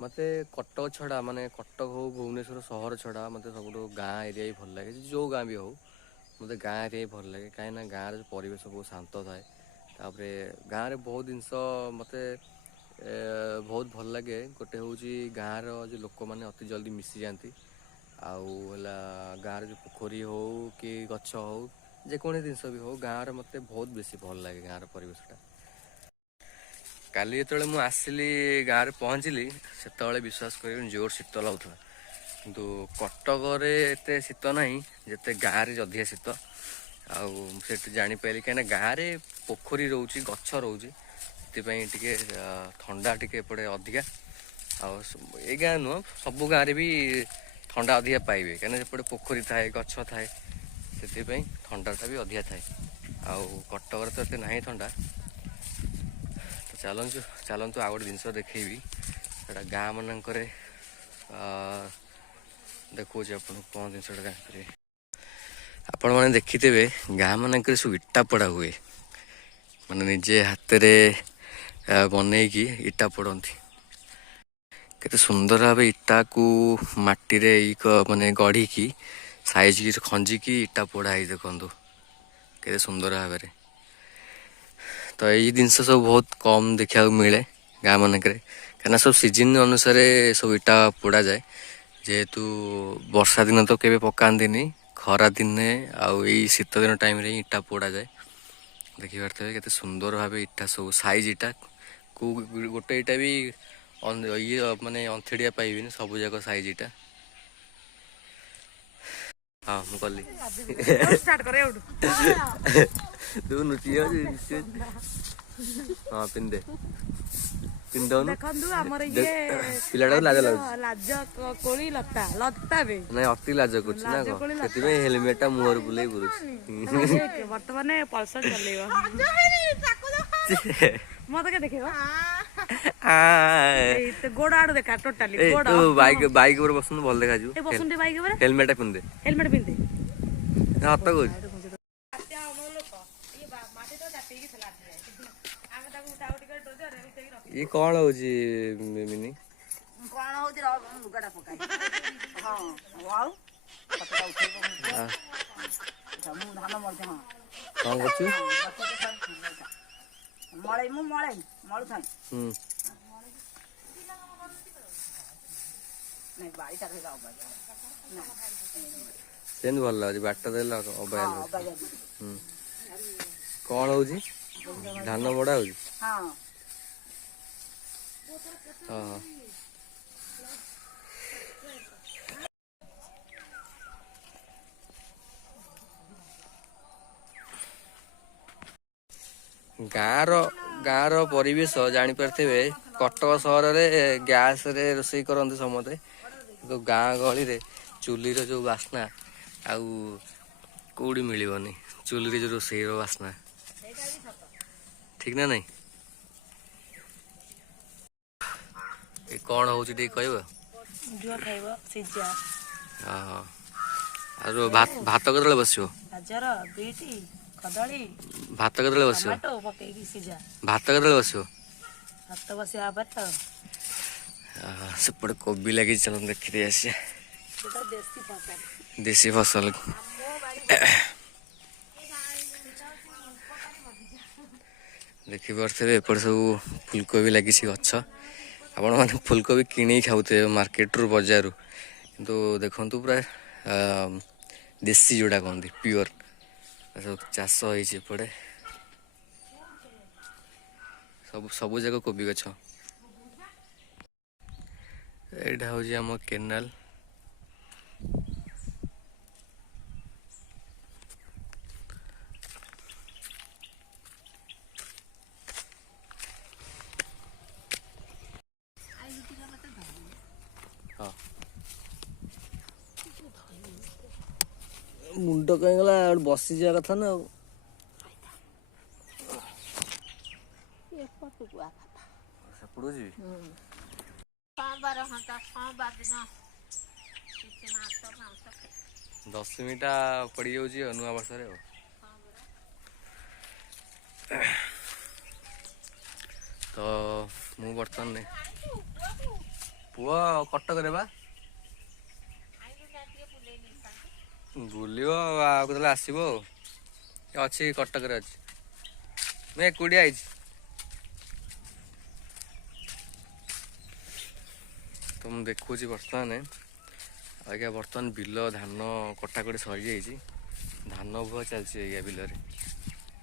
मत कटक छड़ा माने कटक हो भुवनेश्वर सहर छड़ा मत सब गाँ एरिया ही भल लगे जो गाँ भी हो मत गाँ एरिया ही भल लगे कहीं गाँव परिवेश बहुत शांत थाए तापर गाँव में बहुत जिनस मत बहुत भल लगे गोटे हूँ गाँव रो लोक मैंने अति जल्दी मिसी जाती आउला गाँव जो पोखरी हो कि गछ हो जेकोसी जिनस भी हो गाँव मत बहुत बेसी भल लगे गाँव परिवेशटा काली जो मुझे आसली गाँव में पहुँचली से विश्वास कर जोर शीत लगुला किंतु कटक एत शीत ना जिते गाँव में अधिक शीत आठ जापारि कहीं गाँव में पोखरी रोचे गच रोचे से ठंडा टे एपटे अधिका आई गाँ नुह सब गाँव भी ठंडा अधिका पाइबे कहीं पोखरी थाए गच थाए से ठंडाटा भी अधिका थाए कटक तो ये ना ठंडा चलतु चलतु आ गए जिन देखी गाँ मानक देखा कौन जिनसा आपण मैंने देखिथे गाँ मानक सब इटा पड़ा हुए माने निजे हाथ बन की इटा पड़ती केते सुंदर भाव इटा को माटी रे माने गढ़ी की साइज की खंजी की इटा पड़ा देखु केते सुंदर भाव तो यही जिनस सब बहुत कम देखा मिले गाँ मानक कहीं सब सीजन अनुसार सब इटा पोड़ा जाए जेहेतु वर्षा दिन तो केवे पकाती खरा दिने आई शीत दिन टाइम रे इटा पोड़ा जाए देखिपे केते सुंदर भाव इटा सब साइज इटा को गोटे इटा भी ये माने अंथेड़िया पाइबी सब जाक साइज इटा हाँ मुझे तू नुची हाँ पिंदे पिलाटा लाज लाज कोली लता लता बे नहीं अति लाज कुछ ना को हेलमेट टा मुहर बुले बुरुछ वर्तमान पल्सर चलेबा मत के देखिबा ए तो गोड़ आड़ देखा टोटली गोड़ तो बाइक ऊपर बसुन भल देखा जु ए बसुन दे बाइक ऊपर हेलमेट पिंदे हां तो को ये कौन हो जी मिनी कौन हो जी लुगाटा पकाई हां वाओ पटका उठे मु धान मरते हां कौन करछु मळे मळु थाई नहीं बाड़ी ता खाइबा ना सेन भल लागी बाटा देला अबायल कौन हो जी धान बड़ा हो जी हां हाँ गाँव परिवेश जापारे कटक सहर में गैस रे रोषे करते समते तो गाँ गहली रे चुली जो बास्ना कौड़ी मिलनी चुली जो रोषे बास्ना ठीक ना नहीं ये कौन हो कह भात कदे बस भात कदे बस भात कदे बस सेपटे कोबी लगी चल देखी आस देसी फसल देखी पारे एपटे सब फुलकोबी लगी गछ आपण मैंने फुलकोबी किणी खाऊे मार्केट रू बजार किंतु देखु पूरा देसी जोड़ा कहते प्योर सब चाष होपटे सब सब जाक कोबी गछ एटा हूँ आम केनाल मुंड कहीं गला बसी जा कथा ना सेपड़ू जी 10 मिनिट पड़ जाऊँ नुआ वर्ष तो मु बर्तमान ପୁଅ କଟକରେ ବା ବୁଲିବ ଆଉ କେତେବେଳେ ଆସିବ ଆଉ ଅଛି କଟକରେ ଅଛି ମୁଁ ଏକୁଟିଆ ଆଇଛି ତ ମୁଁ ଦେଖୁଛି ବର୍ତ୍ତମାନ ଆଜ୍ଞା ବର୍ତ୍ତମାନ ବିଲ ଧାନ କଟାକଟି ସରିଯାଇଛି ଧାନ ବୁହା ଚାଲିଛି ଆଜ୍ଞା ବିଲରେ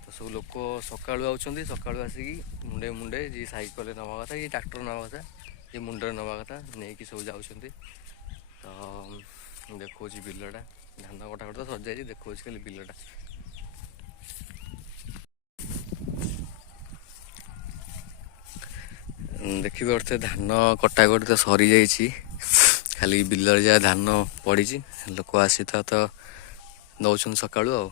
ତ ସବୁ ଲୋକ ସକାଳୁ ଆଉଛନ୍ତି ସକାଳୁ ଆସିକି ମୁଣ୍ଡେ ମୁଣ୍ଡେ ଯିଏ ସାଇକେଲରେ ନେବା କଥା କି ଟ୍ରାକ୍ଟର ନେବା କଥା ଯିଏ ମୁଣ୍ଡରେ ନେବା କଥା ନେଇକି ସବୁ ଯାଉଛନ୍ତି ତ ଦେଖଉଛି ବିଲଟା ଧାନ କଟାକଟି ତ ସରିଯାଇଛି ଦେଖଉଛି ଖାଲି ବିଲଟା ଦେଖିପାରୁଥିବେ ଧାନ କଟାକଟି ତ ସରିଯାଇଛି ଖାଲି ବିଲରେ ଯାହା ଧାନ ପଡ଼ିଛି ଲୋକ ଆସି ତ ନେଉଛନ୍ତି ସକାଳୁ ଆଉ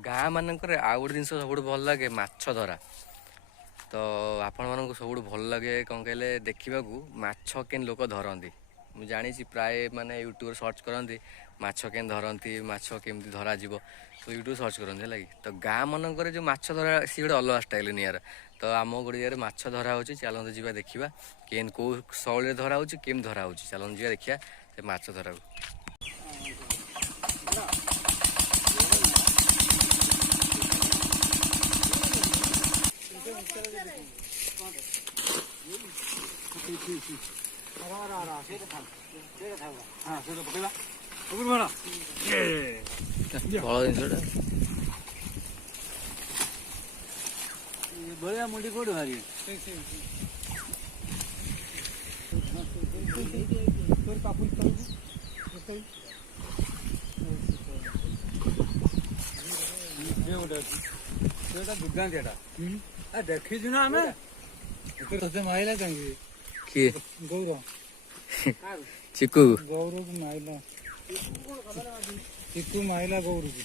ଗାଁ ମାନଙ୍କରେ ଆଉ ଗୋଟେ ଜିନିଷ ସବୁଠୁ ଭଲ ଲାଗେ ମାଛ ଧରା ତ ଆପଣମାନଙ୍କୁ ସବୁଠୁ ଭଲ ଲାଗେ କ'ଣ କହିଲେ ଦେଖିବାକୁ ମାଛ କେମିତି ଲୋକ ଧରନ୍ତି ମୁଁ ଜାଣିଛି ପ୍ରାୟ ମାନେ ୟୁଟ୍ୟୁବରେ ସର୍ଚ୍ଚ କରନ୍ତି ମାଛ କେମିତି ଧରନ୍ତି ମାଛ କେମିତି ଧରାଯିବ ତ ୟୁଟ୍ୟୁବ ସର୍ଚ୍ଚ କରନ୍ତି ହେଲା କି ତ ଗାଁ ମାନଙ୍କରେ ଯେଉଁ ମାଛ ଧରା ସିଏ ଗୋଟେ ଅଲଗା ଷ୍ଟାଇଲ ନିଆରା ତ ଆମ ଗଡ଼ିଆରେ ମାଛ ଧରା ହେଉଛି ଚାଲନ୍ତୁ ଯିବା ଦେଖିବା କେମିତି କେଉଁ ଶୈଳୀରେ ଧରା ହେଉଛି କେମିତି ଧରା ହେଉଛି ଚାଲନ୍ତୁ ଯିବା ଦେଖିବା ସେ ମାଛ ଧରାକୁ ବଳ ଜିନିଷଟା बड़े मुंडी कोड भारी तोर कापुल करू ସେଟା ଦୁର୍ଗାନ୍ତି ଏଟା ଆ ଦେଖିଛୁ ନା ଆମେ ତତେ ମାଇଲା କାହିଁକି କିଏ ଗୌର ଚିକୁ ଗୌରକୁ ମାଇଲା ଚିକୁ ମାଇଲା ଗୌରକୁ